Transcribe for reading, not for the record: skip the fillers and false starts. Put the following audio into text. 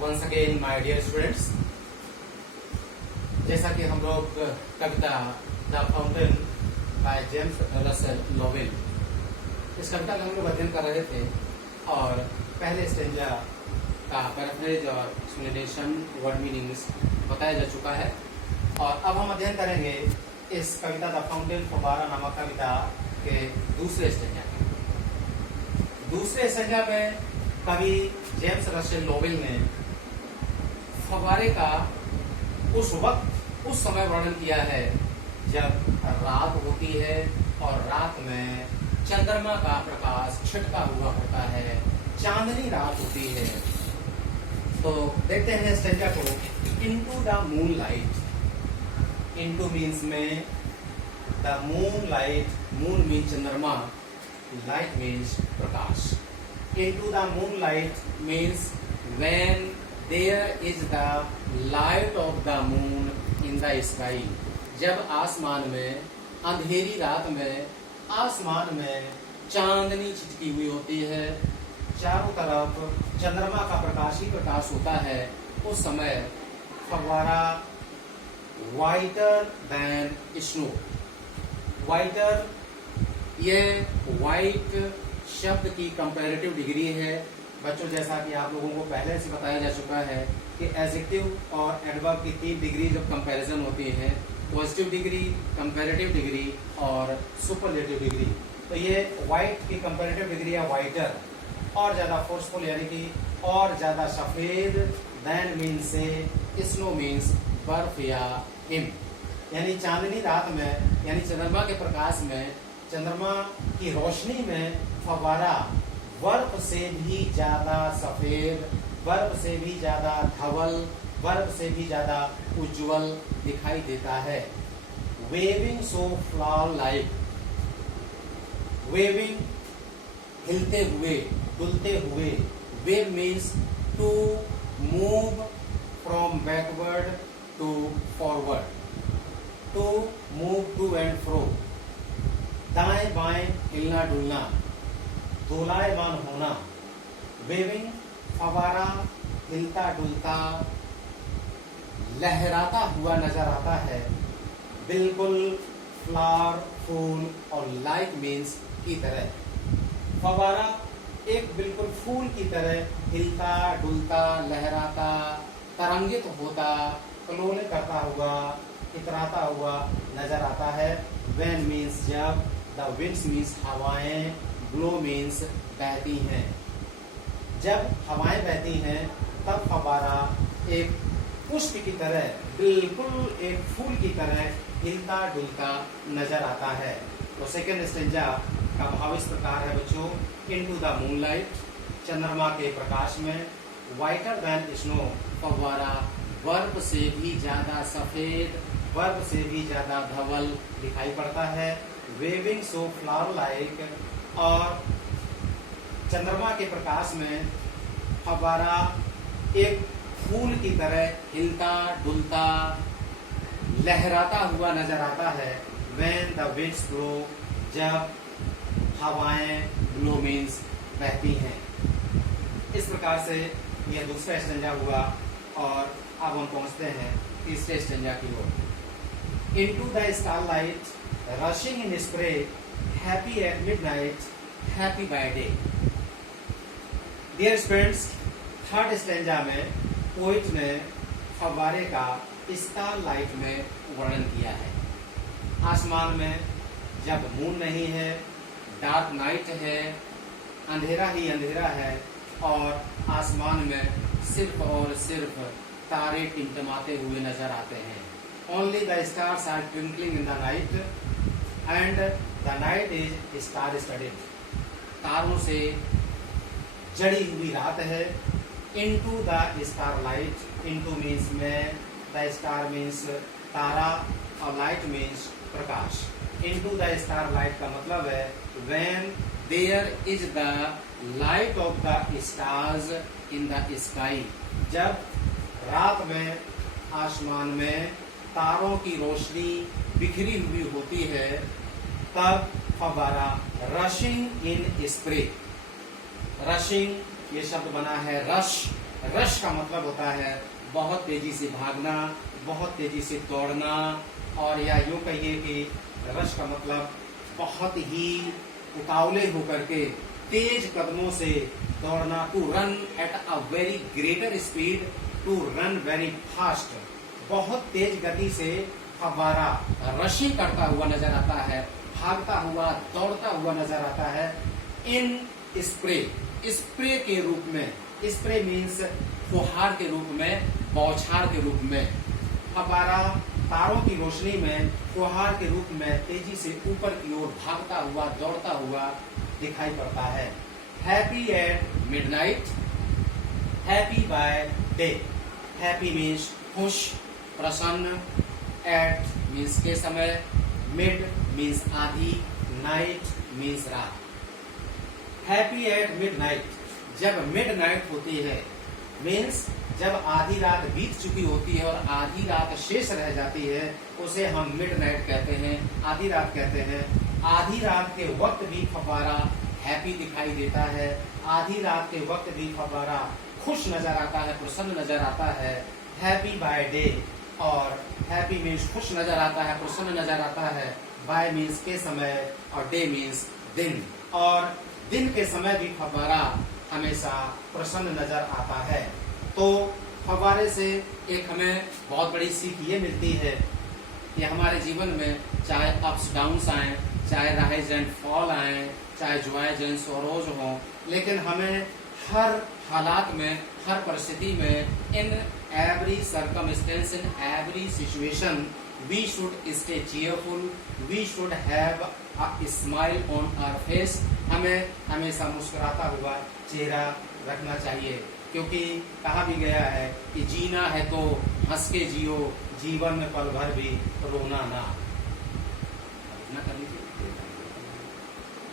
once again my dear students, जैसा कि हम लोग कविता the fountain by James Russell Lowell, इस कविता का हम लोग अध्ययन कर रहे थे और पहले स्टेंजा का पैराफ्रेज और एक्सप्लेनेशन वर्ड मीनिंग्स बताया जा चुका है। और अब हम अध्ययन करेंगे इस कविता द फाउंटेन फव्वारा नामक कविता के दूसरे स्टेंजा के। दूसरे स्टेंजा में कवि जेम्स रसेल लोवेल ने फव्वारे का उस समय वर्णन किया है जब रात होती है और रात में चंद्रमा का प्रकाश छिटका हुआ होता है, चांदनी रात होती है। तो देखते हैं स्टेंजा को। Into the moonlight, into means में, the moonlight, moon means चंद्रमा, लाइट मीन्स प्रकाश। Into the moonlight means when there is the light of the moon in the sky. जब आसमान में, अंधेरी रात में आसमान में चांदनी छिटकी हुई होती है, चारों तरफ चंद्रमा का प्रकाश ही प्रकाश होता है, उस समय फव्वारा वाइटर देन स्नो। वाइटर, ये वाइट शब्द की कंपैरेटिव डिग्री है बच्चों, जैसा कि आप लोगों को पहले से बताया जा चुका है कि एडजेक्टिव और एडवर्ब की 3 डिग्री जब कंपैरिजन होती है, पॉजिटिव डिग्री, कंपैरेटिव डिग्री और सुपरलेटिव डिग्री। तो ये वाइट की कंपैरेटिव डिग्री है वाइटर, और ज्यादा फोर्सफुल यानी कि और ज्यादा सफेद। देन मीन्स से, स्नो मीन्स बर्फ या हिम। यानी चांदनी रात में, यानी चंद्रमा के प्रकाश में, चंद्रमा की रोशनी में फव्वारा बर्फ से भी ज्यादा सफेद, बर्फ से भी ज्यादा धवल, बर्फ से भी ज्यादा उज्जवल दिखाई देता है। Waving so flower like, waving हिलते हुए, डुलते हुए। Wave means to move from backward to forward, to move to and fro. दाएं बाएं हिलना डुलना, दोलायमान होना। वेविंग फव्वारा हिलता डुलता लहराता हुआ नजर आता है, बिल्कुल फ्लावर, फूल, और लाइक मीन्स की तरह। फव्वारा एक बिल्कुल फूल की तरह हिलता डुलता लहराता तरंगित होता कलोले करता हुआ इतराता हुआ नजर आता है। वेन मीन्स जब, द विंड्स मीन्स हवाएं, ब्लो मीन्स बहती हैं। जब हवाएं बहती हैं तब फव्वारा एक पुष्प की तरह, बिल्कुल एक फूल की तरह हिलता डुलता नजर आता है। तो सेकेंड स्टेंजा का भाव इस प्रकार है बच्चों। इनटू द मूनलाइट, चंद्रमा के प्रकाश में। वाइटर देन स्नो, फव्वारा बर्फ से भी ज्यादा सफेद, बर्फ से भी ज्यादा धवल दिखाई पड़ता है। वेविंग सो फ्लावर लाइक, और चंद्रमा के प्रकाश में फव्वारा एक फूल की तरह हिलता डुलता लहराता हुआ नजर आता है। When the winds blow, जब हवाएं, ब्लो मीन्स बहती हैं। इस प्रकार से यह दूसरा स्टेंजा हुआ और अब हम पहुंचते हैं तीसरे स्टेंजा की ओर। Into the starlight, rushing in spray, happy at midnight, happy by day. Dear friends, third stanza में पोइट ने फव्वारे का स्टारलाइट में वर्णन किया है। आसमान में जब मून नहीं है, डार्क नाइट है, अंधेरा ही अंधेरा है, और आसमान में सिर्फ और सिर्फ तारे टिमटिमाते हुए नजर आते हैं। Only the stars are twinkling in the night and the night is star studded. तारों से जड़ी हुई रात है। Into the starlight, into means में, the star means तारा, और light means Prakash. Into the starlight का मतलब है when there is the light of the stars in the sky, जब रात में आसमान में तारों की रोशनी बिखरी हुई होती है, तब फव्वारा रशिंग इन स्प्रे। रशिंग ये शब्द बना है रश रश का मतलब होता है बहुत तेजी से भागना, बहुत तेजी से दौड़ना, और या यूं कहिए कि रश का मतलब बहुत ही उतावले होकर के तेज कदमों से दौड़ना, to run at a very greater speed, to run very fast. बहुत तेज गति से फव्वारा रशी करता हुआ नजर आता है, भागता हुआ, दौड़ता हुआ नजर आता है। इन स्प्रे, स्प्रे के रूप में, स्प्रे मीन्स फुहार के रूप में, बौछार के रूप में। फव्वारा तारों की रोशनी में फुहार के रूप में तेजी से ऊपर की ओर भागता हुआ, दौड़ता हुआ दिखाई पड़ता है। Happy at midnight, happy by day. Happy means खुश, प्रसन्न, एट मीन्स के समय, मिड मीन्स आधी, नाइट मीन्स रात। हैप्पी एट मिडनाइट, जब मिडनाइट होती है मीन्स जब आधी रात बीत चुकी होती है और आधी रात शेष रह जाती है, उसे हम मिडनाइट कहते हैं, आधी रात कहते हैं। आधी रात के वक्त भी फव्वारा हैप्पी दिखाई देता है, आधी रात के वक्त भी फव्वारा खुश नजर आता है, प्रसन्न नजर आता है। हैप्पी बाय डे, और हैप्पी मीन्स खुश नजर आता है, प्रसन्न नजर आता है। बाय मीन्स के समय और डे मीन्स दिन, और दिन के समय भी फव्वारा हमेशा प्रसन्न नजर आता है। तो फव्वारे से एक हमें बहुत बड़ी सीख ये मिलती है कि हमारे जीवन में चाहे अप्स डाउन्स आए, चाहे राइज एंड फॉल आए, चाहे जॉयज एंड सोरोज हो, लेकिन हमें हर हालात में, हर परिस्थिति में, in every circumstance, in every situation, we should stay cheerful, we should have a smile on our face. हमें हमेशा मुस्कुराता हुआ चेहरा रखना चाहिए, क्योंकि कहा भी गया है कि जीना है तो हंस के जियो, जीवन में पल भर भी रोना ना।